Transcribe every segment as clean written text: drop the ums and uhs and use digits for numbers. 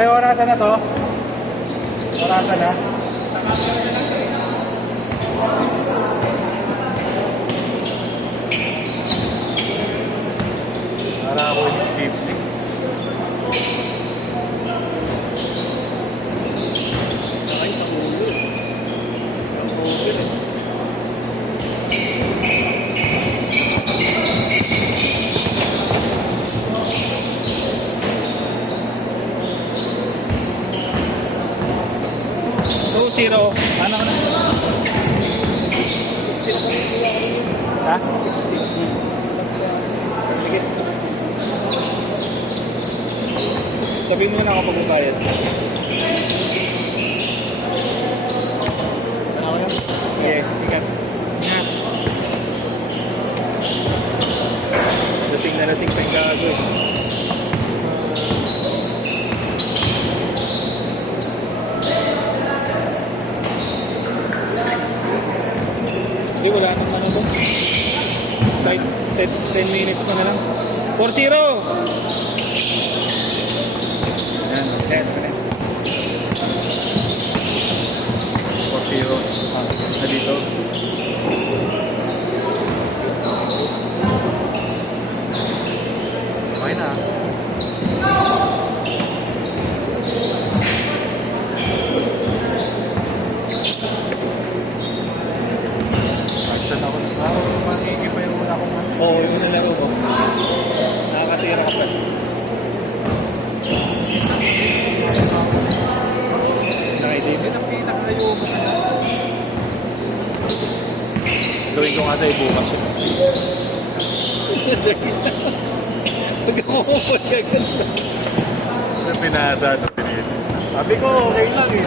May orasan na to. Orasan na. Para ako yung skip. Sakay sa ulo. Ang bugil eh. So, zero. Ano ka na? Ha? Sige. Sabihin mo na ako pagbabayad. Ano yun? Sige, sige. Lasing na lasing pa yung gago eh. Hindi, wala nang ano to. Kahit 10 minutes pa na lang. 4-0! Yan, yan, yan. 4-0. Ah, na dito. Okay na. Saan ako? Mangingi pa yung una kong ano. Oo, yung nalaro ko. Nakakatira ka pa. Nakidipin ang pinakalayo mo na yan. Gawin ko nga tayo bukas. Huwag ako magaganda. Ano pinasa? Sabi ko, okay lang eh.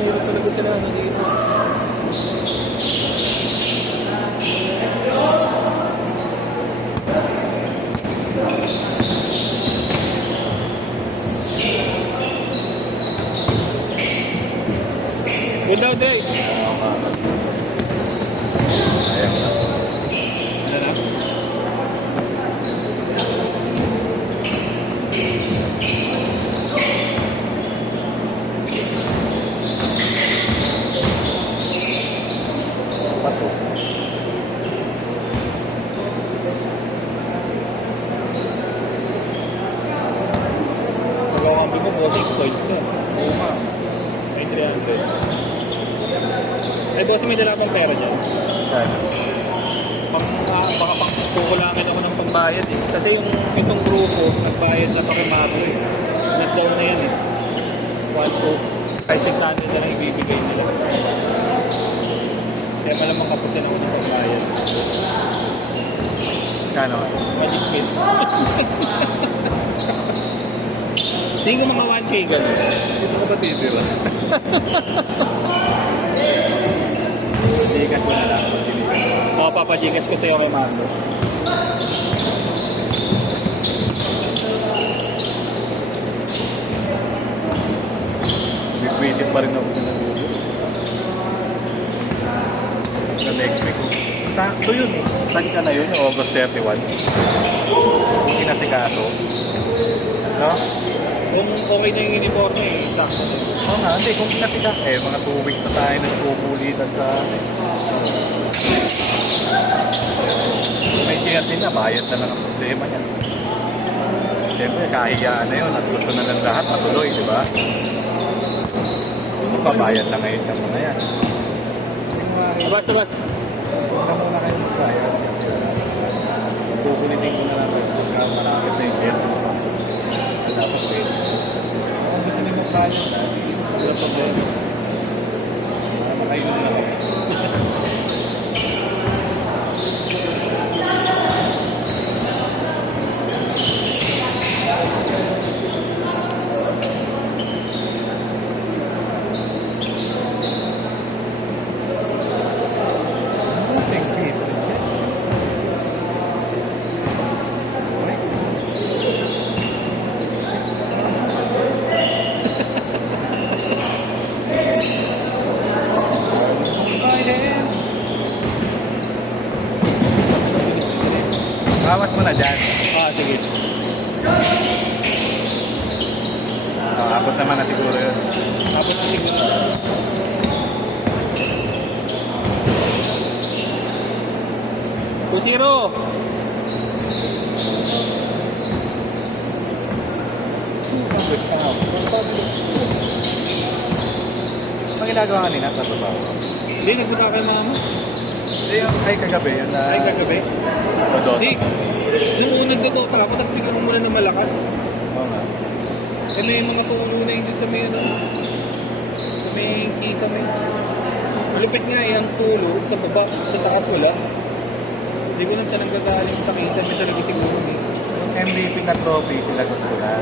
Hirap talaga sila dito. Good daw, Day. Ayan na. Ano na? Pato. Magkakambing mo, bossing spoiled ka. Oo nga. May 300. Ay, bossing may dala pang pera dyan. Saan? Baka pang kukulangin ako ng pagbayad eh. Kasi yung itong grupo, nagbayad na pakimato eh. Nag-down na yan eh. 1-2. Kahit 600 na lang ibibigay nila. Kaya malamang kapusin ako ng pagbayad. Kano? Magispin. Tingin ko mga 1K gano'n. Dito ka ba titira? Gigas ko na lang. Oo, papagigas ko sa'yo kay Mando. Big-visit pa rin ako sa sa next week. Sakto yun eh. Saan ka na yun? Yung August 31. Kung kinasikaso. No? Kung okay na yung uniforme eh, sakto na. Oo nga, hindi. Kung kinasikaso. Eh, mga 2 weeks na tayo nagpupulitan sa... Kung may GRC na, bayad na lang ang problema niya. Siyempre, kahiyaan na yun at gusto na lang lahat matuloy, di ba? Pabayad na ngayon sa mga yan. Abas. Huwag na muna kayo magbayad. Pukulitin ko na lang pagka malapit na yung GRC. Tapos wait. Kung gusto niyo magbayad na, wala problema. Makainom na lang. Sige. Abot naman na siguro yun. Tapos na siguro. Kusiro! Ang ginagawa kanina sa trabaho. Hindi, nagpunta kay mama. Hindi yung ay kagabi yun na... Ay, kagabi. O Dota. Hindi. Nung unang nagdodota ako, tapos bigyan mo muna ng malakas. Oo nga. Eh, may mga pumuna yung dun sa may ano. May kisa may... Malupit nga yung tulo sa baba, sa taas wala. Hindi ko lang siya nanggagaling sa kisa. May talaga siguro minsan. Yung MVP na trophy, sinagot ko na.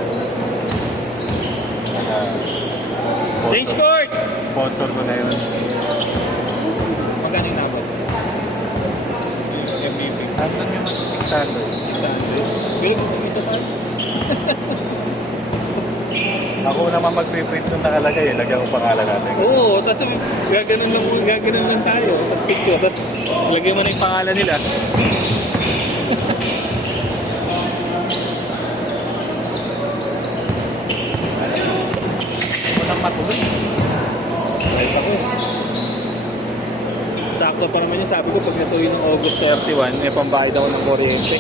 Range court! Sponsor ko na yun. Magaling na ako. MVP. Nasaan yung mag-600? 600. Pero kung isa pa. Ako naman mag-print nung nakalagay eh. Lagyan ko pangalan natin. Oo, tapos gaganon lang tayo. Tapos picture, tapos lagay mo na yung pangalan nila. Unang matuloy. Right ako. Sakto pa naman yung sabi ko, pag natuloy ng August 31, may pambayad ako ng kuryente.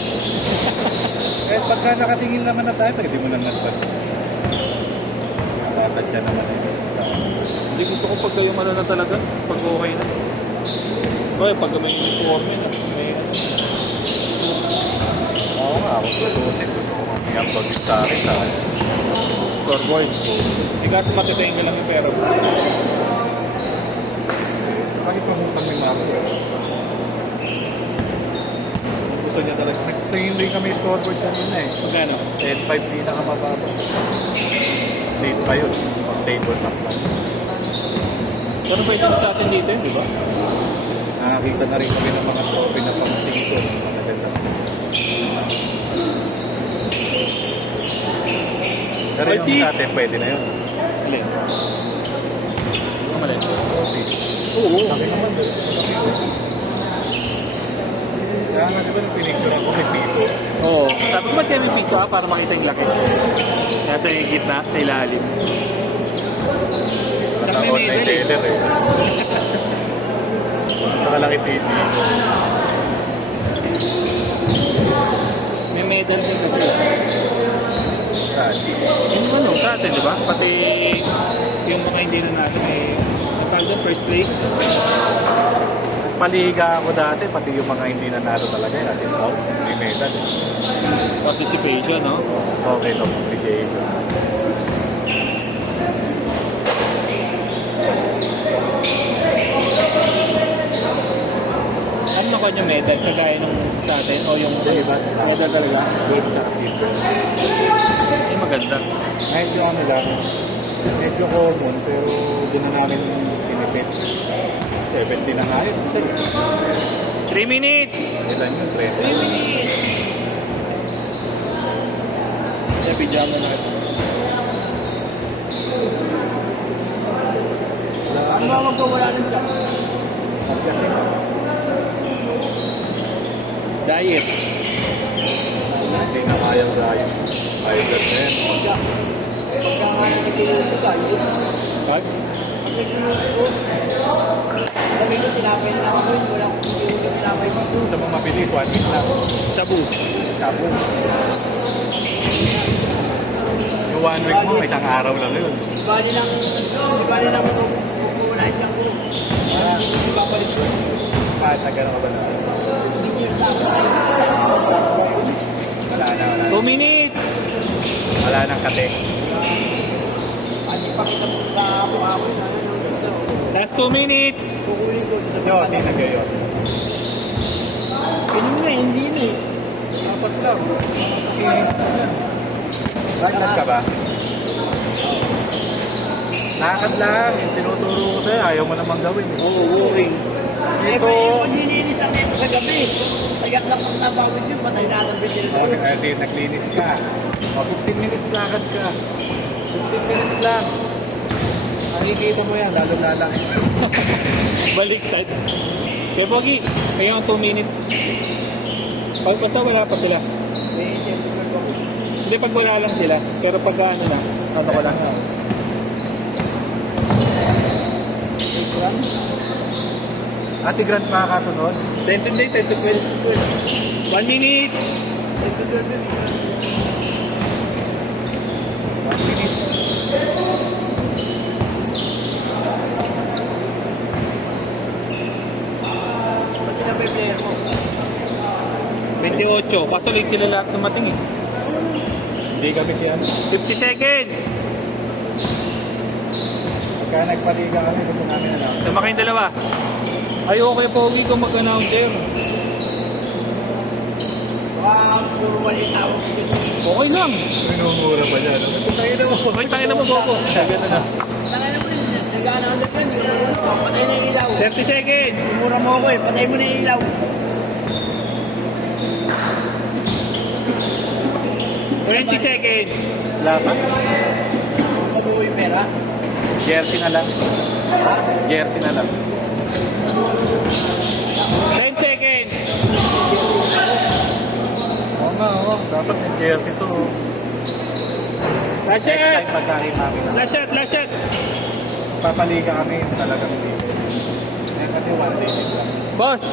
Eh, pagka nakatingin naman na tayo, pwede mo nang nagpat. Nakatad ka naman eh. Hindi gusto ko pag kayo na talaga, pag okay na. Okay, pag may uniforme na, may... Oo nga, ako tutusin. Gusto ko mag-iambag sa akin sa akin. Scoreboard. Hindi kasi matitayin ka lang yung pera mo. Bakit mamutang may mako? Gusto niya talaga. Nagtingin din kami scoreboard kanina eh. Magkano? 10-5 din nakamababa. Date pa yun. Pag table top lang. Pero pwede na sa atin dito, di ba? Nakakita na rin kami ng mga trophy na pang-singko. Maganda. Pero yung Ay, sa atin, pwede na yun. Alin? Kamalin? Trophy. Oo. Laki naman doon. Kaya nga diba nung pinicture ako may piso? Oo. Sabi ko ba't kaya may piso para makita yung laki? Nasa yung gitna, sa ilalim. Wala Saka na may online medal eh. seller eh. Saka lang i-TV. May medal din kasi. Yung ano, sa atin, di ba? Pati yung mga hindi na natin may natawag doon, first place. Palihiga ako dati, pati yung mga hindi nanalo talaga yun. As in, out, may medal eh. Participation, no? Okay, no appreciation. Ano na kanya medal? Kagaya nung sa atin? O yung Hindi, iba. medal talaga? Gold tsaka silver. Ay, maganda. Medyo ano lang, medyo common, pero doon na namin tinipid. 70 na nga yun. 3 minutes! Ilan yun? 30. 3 minutes! Sa pijama natin. Ano ba magpawala ng tiyak? Diet. Hindi na kayang gayong. Ayos na yan. Pag? Sa mga mabilis, 1 week lang. Sabu. Tapos, yung 1 week mo, isang araw lang yun. Bali lang mawala yung ko. Ipapalit ko. Matagal ka ba na? Wala na, wala. 2 minutes! Wala nang kate. Hindi pa kita sa ako. Last 2 minutes! Kukunin ko sa Yo, hindi na kayo. Pinim na, hindi na eh. Dapat lang. Lakad ka ba? Lakad lang. Yung tinuturo ko sa'yo, ayaw mo namang gawin. Oo, walking. Eh, Ito, paglilinis ang neto sa gabi. Kaya lang kung napawid yun, patay na ang bitin na naglinis ka. O, 15 minutes lakad ka. 15 minutes lang. Nakikita mo yan, lalo lalaki. Baliktad. Kaya Pogi, kaya 2 minutes. Pag basta wala pa sila. May gentleman ko. Hindi, pag wala lang sila. Pero pag ano lang, ano ko lang. Ah, si Grant makakasunod? 10 to 12. 1 minute. 10 to 12 yun. 1 minute. Pati na may player mo. 28. Kaso late sila lahat dumating eh. Hindi kami yan. 50 seconds. Pagka nagpaliga kami, gusto namin alam. Sama kayong dalawa. Ayoko yung pogi ko mag-announcer. Baka puro mali tawag dito. Okay lang. Minumura pa dyan. Tangin na mo, Boko. Gano'n na. Tangin na mo rin. Nag-announcer ka. Patay na yung ilaw. 30 seconds. Mura mo ako eh. Patay mo na yung ilaw. 20 seconds. Wala pa? Mabuo yung pera. Jersey na lang. Jersey na lang. 10 seconds. Oo nga, oo. Dapat may jersey to. Last Next shot. time pagkain namin na. Last shot. Last shot. Papaliga kami talagang hindi. Kasi one day next time. Boss.